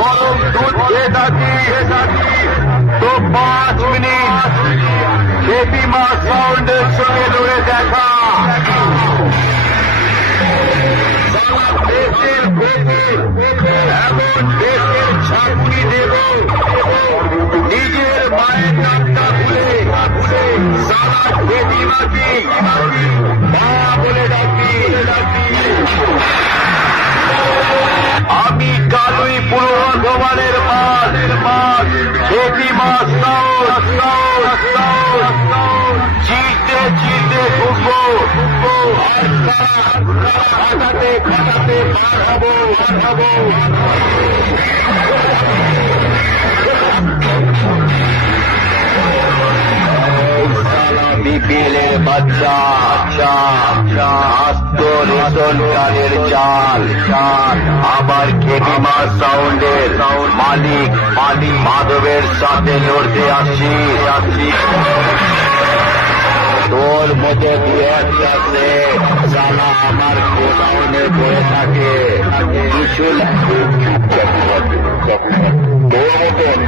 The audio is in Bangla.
গরম দুধ খেয়ে থাকি তো পাঁচ মিনিট খেপি মাস ফাউন্ডের লড়ে দেখা। এমন দেশের ছাপুরি দেব, নিজের মায়ের নামটা ভুলে, সারা খেতি মাটি। মাছ হেভি মাছ চিরতে চিরতে ঘুরবো খাটাতে খাটাতে পার হব বিপিএলের বাচ্চা আস্ত রেশন কালের চাল চাল আবার খেপিমা সাউন্ডের সাউন্ড মালিক মালিক মাধবের সাথে লড়তে আসছি আসছি। তোর মতো দু একটা সে সালা আমার গোডাউনে পড়ে থাকে। কিছু তোর মতন